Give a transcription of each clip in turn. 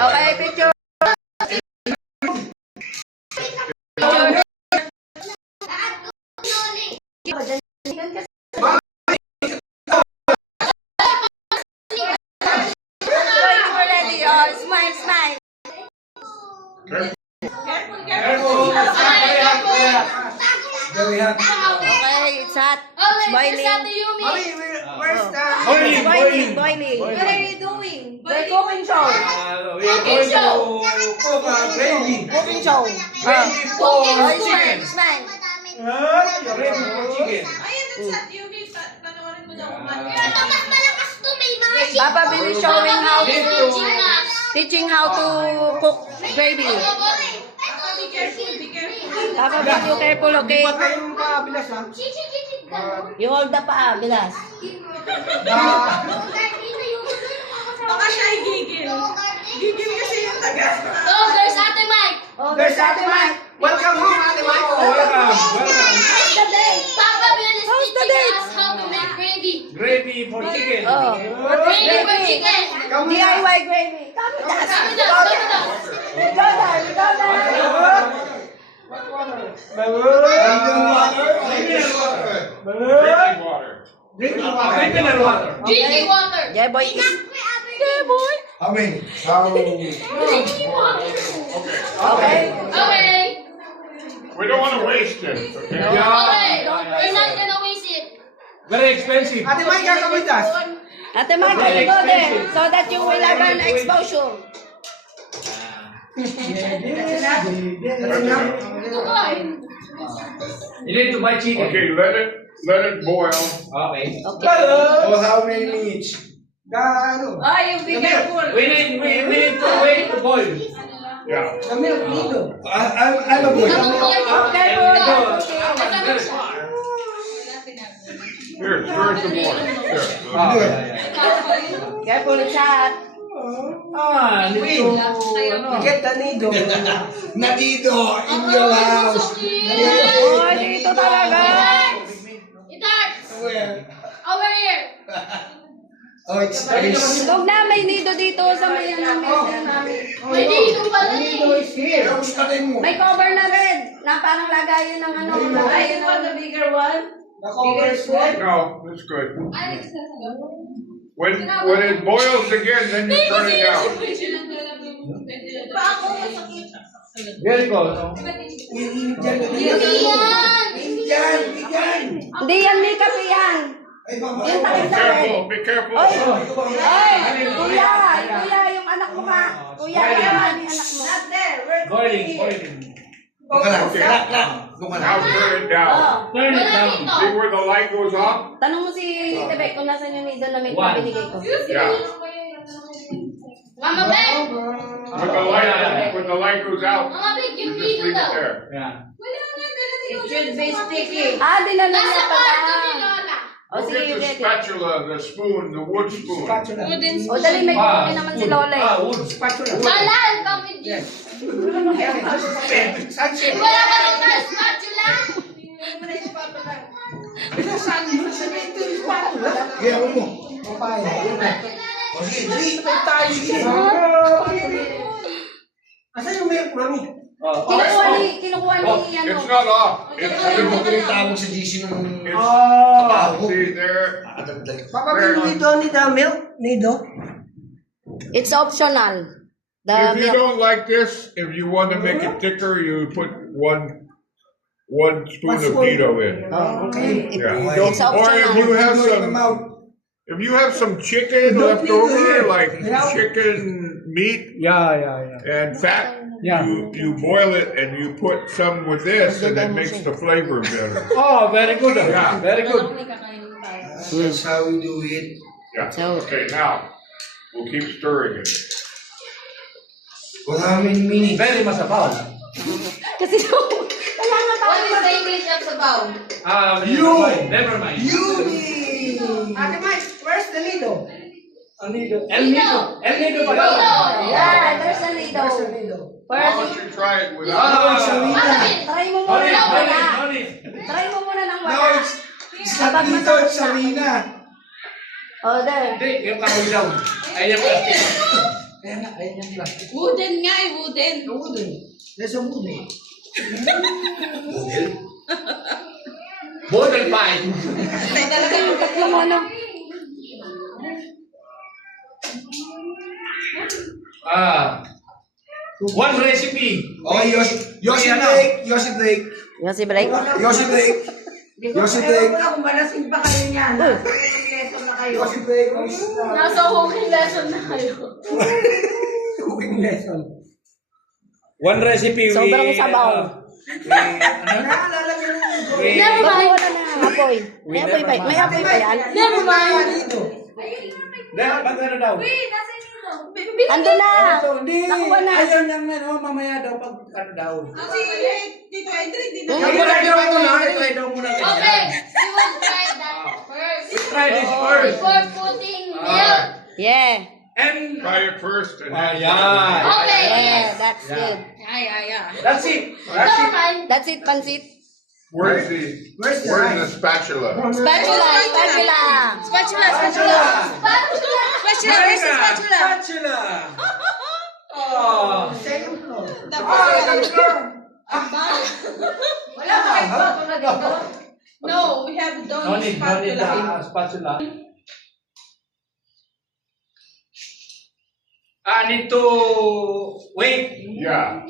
Okay, picture. Smile, smile. Okay, it's hot. It's boiling. Where's the... It's boiling, boiling. What are you doing? The cooking show. We are going to cook gravy. Cooking show. Gravy for chicken. Smile. Gravy for chicken. Ayan, it's hot. Yumi, panoorin mo daw kumain. Papa will be showing how to teaching how to cook gravy. Be careful, be careful. Papa, be careful, okay? Ba't kayong mabilis ha? You hold the paa, bilas. Baka siya ay gigil. Gigil kasi yung taga. There's Ate Mike. There's Ate Mike. Welcome home, Ate Mike. Welcome. How's the day? Papa Bill is How's the teaching date? us how to make gravy. Gravy for chicken. Oh. Gravy for chicken. DIY gravy. Come with us. Come with us, come with us. We go there, we go there. Drinking water. Drinking water. Yeah, boy. Yeah, boy. Drinking water. Okay. Okay. We don't want to waste it, okay? Okay. We're not gonna waste it. Very expensive. Ate Mike, kakawin us. Ate Mike, can you go there so that you will have an exposure? You need to buy chicken. Okay, let it boil. Okay. Okay. How many minutes? Gaano? Ay, you be careful. We need to wait to boil. Yeah. The milk dito. I'm a boy. Okay, boy. Here, stir some more. Here. Careful, it's hot. Nito. Get the nido. Nandito, in your house. Oh, dito talaga. It hurts. Over here. Oh, it's nice. Huwag na, may nido dito sa may May dito pala eh. Here. May cover na red. Na parang lagayan ng ano. Ay, you want the bigger one? The cover is good. No, that's good. When it boils again, then you turn it down. Pa ako masakit. Very good. Yan. Hindi yan makeup yan. Yung takip na red. Be careful. Oy, kuya, yung anak mo ka. Kuya, yung anak mo. Not there. We're Boiling, cooking. boiling. Okay. Now turn it down. Oh, Turn it Wala down. dito. See where the light goes off? tanong mo si Tebek kung nasan yung nido na may One. binigay ko. Yeah. Mama Bek. When the light goes out, Mama Bek, you yung just dito leave it daw. there. Yeah. It should be sticky. Dinala Nasa niya kwarto ni pala. Lola. O Go sige, get the get it. spatula, the spoon, the wood spoon. O dali, may kukunin naman si Lola eh. Wood. Lola, I'll come with you. Sunshine. Wala ba rin tayo spatula? Kaya mo. Papaya. Asan yung milk, mami? Kinukuha ni ano. It's not off. It's tawag sa GC nung... see there. Papa, nido ni the milk? Nido? It's optional. The If you milk. don't like this, if you want to make it thicker, you put one spoon of Nido in. Oh, okay. Yeah. It's Or if you optional. have some chicken left over, like chicken meat and fat, Yeah. you boil it and you put some with this, and it makes the flavor better. Oh, very good. Yeah. Very good. That's how we do it. Yeah. So- Okay, now we'll keep stirring it. For how many minutes? Very masabaw. Kasi kailangan What tayo is the English of sabaw? Never mind. Ate Mike, where's the nido? El Nido pa daw. Yeah, there's a nido. Where's the nido? Why don't you try it Mama without? Bek. Try mo muna ng wala. Try mo muna ng wala. It's not nido, it's Sarina. Oh, there. Hindi, yung kahoy daw. Ay, yung plastic. Ayan na, ayan yung plastic. Wooden nga eh, wooden. Wooden. There's a wooden. Model fight. Yung ano? One recipe. Okay, Yossi Blake. Yossi Blake. Yung si Blake? Yossi Blake. Yossi Blake. Kung malasing pa kayo niyan. Lesson na kayo. Yossi Blake. Nasa cooking lesson na kayo. Cooking lesson. One recipe. Sobrang sabaw. Naalala niyo yung Never mind. Wala na apoy. May apoy pa. May apoy pa yan. Never mind. Ano daw? Ando na. Hindi. Nakuha na. Ayaw niyang ano, mamaya daw pag ano daw. Kasi Tito Edric, di na. Try daw muna. Okay, we will try that first. Try this first. Before putting milk. Yeah. And Try it first and then. yeah. Okay, Yeah, yes. that's good. Yeah. That's it. Never mind. That's it, pansit. Where's the Where's the Where's the rice? spatula? Spatula, spatula. Spatula. Spatula. Where's the spatula? Spatula. Oh. Same ko. Wala ka kayo spatula dito? No, we have No only need, no need spatula. spatula. I need to wait Yeah.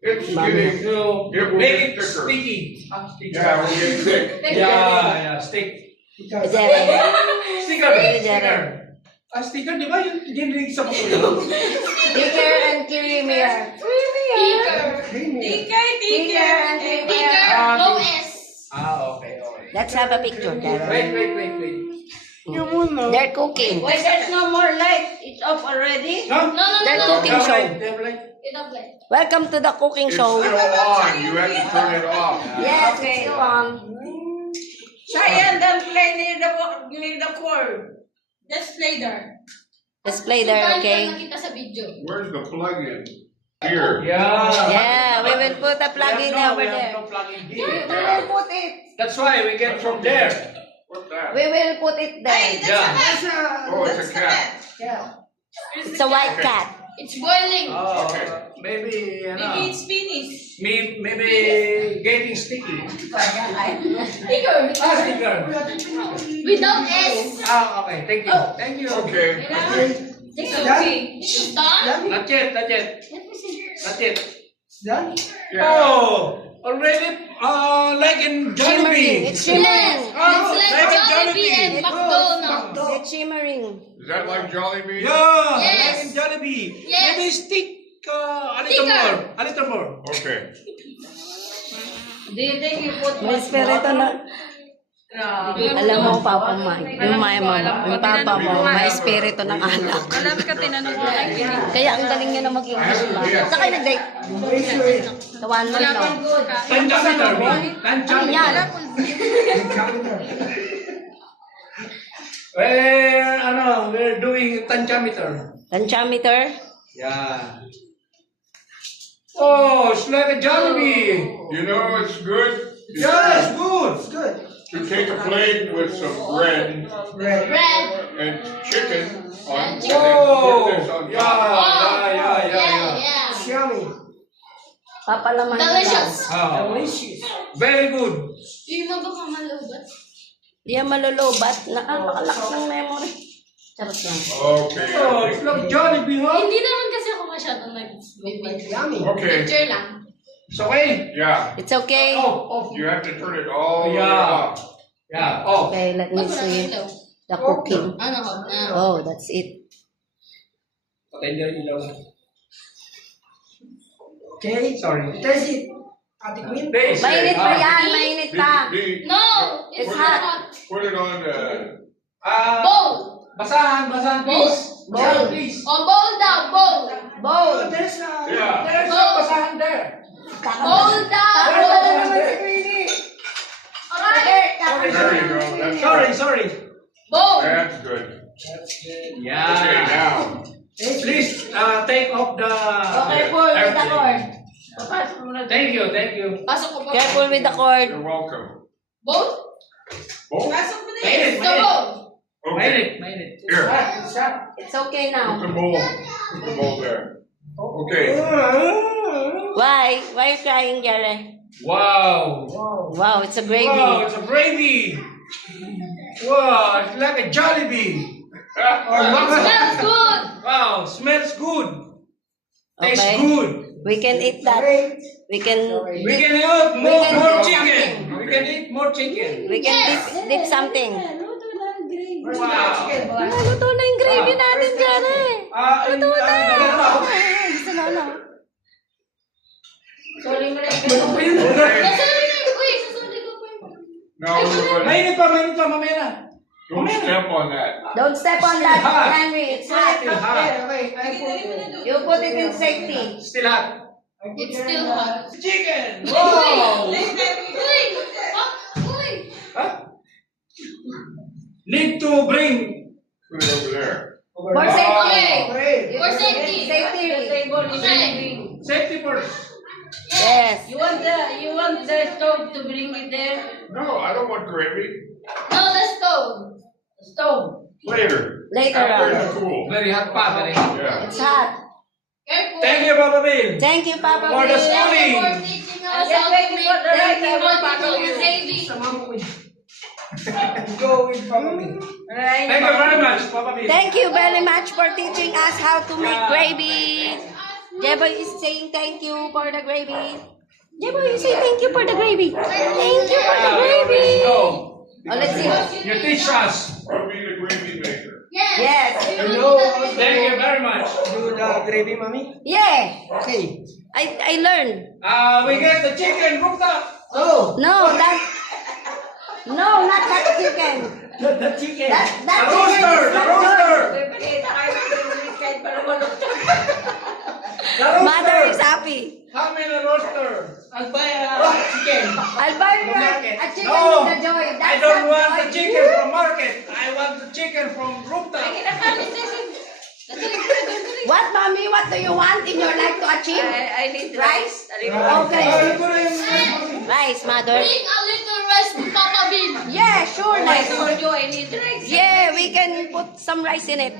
It's getting. to It will make get it thicker. sticky. Yeah, we'll get thick. Yeah, stick. Jerry. Sticker. Jerry. Sticker. Sticker, di ba yung ginrig sa puso? Thicker and creamier. Thicker. Ticker. Thicker and creamier. Thicker. No S. Okay. Let's have a picture, Jerry. Wait. They're cooking. Wait, there's no more light. It's off already. No? No. They're cooking show. Enough light. Welcome to the cooking It's show. still on. You have to turn it off. Yes, it's still on. Cheyenne, don't play near the cord. Just play there. Let's play there, okay? Nakita sa video. Where's the plug-in? Here. Yeah. Yeah, we will put a plug in over We have there. no plug in We here. will put it. That's why we get from there. What's that? We will put it there. Yeah. Oh, it's a cat. It's a white cat. It's boiling. Oh, Okay. maybe, Maybe it's finished. maybe getting sticky. Thicker. Sticker. Without S. Okay. Thank you. Thank you. Okay. It's okay. It's done. Not yet. Let me see. Not yet. Done? Yeah. Oh, already, like in Shimmering. Jollibee. It's shimmering. Yes. Oh, It's like like a Jollibee and Jollibee. McDonald's. It's shimmering. Is that like Jollibee? Yeah, Yes. like in Jollibee. Yes. Maybe stick a little Thicker. more. A little more. Okay. Do you think you put May spirito na. Alam mo, Papa Mike, yung papa mo, may spirito ng alak. Alam ka, tinanong ko kay Kirin. Kaya ang galing niya na mag-English ba? Saan kayo nag-date? Sa 1 month lang. Tanjameter. Ano yan? We're doing tanjameter. Tantiameter? Yeah. Oh, it's like a Jollibee. You know it's good? Yeah, it's good. It's good. To take a plate with some bread Red. Bread. and chicken on, and then Oh, put this on yeah, top. Yeah. It's yummy. Papalaman mo Delicious. Oh, Delicious. very good. Hindi mo ba mamalubot? Di yan malulubat. Napakalakas ng memory. Charot lang. Okay. Oh, it's like Jollibee, huh? Hindi naman kasi ako masyadong nag-video. Yummy. Okay. Picture lang. It's okay. Yeah. It's okay. Oh, You have to turn it all the way Yeah. off. yeah. Oh, Okay, let me Wag mo na see ilaw. the cooking. Ano ko na? Oh, that's it. patay niya yung ilaw. Okay. Sorry. Taste it. Ate Queen. Taste Mainit it. pa yan, mainit pa. No! It's It's hot. hot. Put it on the. Bowl! Basahan, please. Bowl. Please. O, bowl daw, bowl! Bowl. There's a... Yeah. There's no basahan there. Bowl daw! Kakabala naman si Queenie. Alright! There you go. That's Sorry. Bowl! That's good. Okay, Yeah. now. Please, take off the. Okay, Paul, with the cord. Thank you. Pasok ko po. Careful with the cord. You're welcome. Bowl? Oh, Pasok mo na yun. Mainit, The bowl! okay. Mainit. Here, It's okay put now. the bowl. Put the bowl there. Okay. Why? Why are you crying, Jerry? Wow. Wow, it's a gravy. Wow, it's a gravy. Wow, it's like a Jollibee. Smells good. Wow, smells good. Tastes Okay. good. We can eat that. We can We can eat more, can more do chicken. something. We can eat more chicken. we can dip something. Wow. Luto na yung gravy natin, Jerry. Luto na. Gusto na, ano? Sorry mo na. Sasunod ko. Uy, sasunod ko. No, everybody, Mainit pa, mamaya na. don't step on that. Don't step on that, hot. Henry. It's hot. You put it in safety. Still hot. It's still hot. Chicken. Uy! Wow. Uy! Uy! Huh? Need to bring. Put it over there. For safety. For safety. Safety. Safety first. Yes. You want the stove to bring it there? No, I don't want gravy. No, the stove. Stove. Later. Later After on. it's cool. Very hot pa, very hot. Yeah. It's hot. Careful. Thank you, Papa Bill. Thank you, Papa For the Bill. schooling. For teaching us Yes, how to thank you make for the right how to Papa cook Bill. gravy. Go with Papa Bill. Right. Thank you very much, Papa Bill. Thank you very much for teaching us how to make gravy. Jeboy is saying thank you for the gravy. Jeboy, you say thank you for the gravy. Thank you for the gravy. Go. Oh, let's see. You teach us. I'll be the gravy maker. Yes. Yes. Thank you very much. Do the gravy, mommy? Yeah. Okay. I learned. We get the chicken cooked up. Oh, No, not that chicken. the chicken. That The chicken rooster. is The not rooster. good. Mother is happy. How many rooster? I'll buy a chicken. I'll buy you a chicken No, with the joy. I That's don't not want joy. the chicken from market. I want the chicken from rooftop. What, mommy? What do you want in your life to achieve? I need Rice? rice. Okay. Okay. Rice, mother. Bring a little rice to Papa Bill. Yeah, sure, I nice. told you I need rice. Yeah, we can put some rice in it.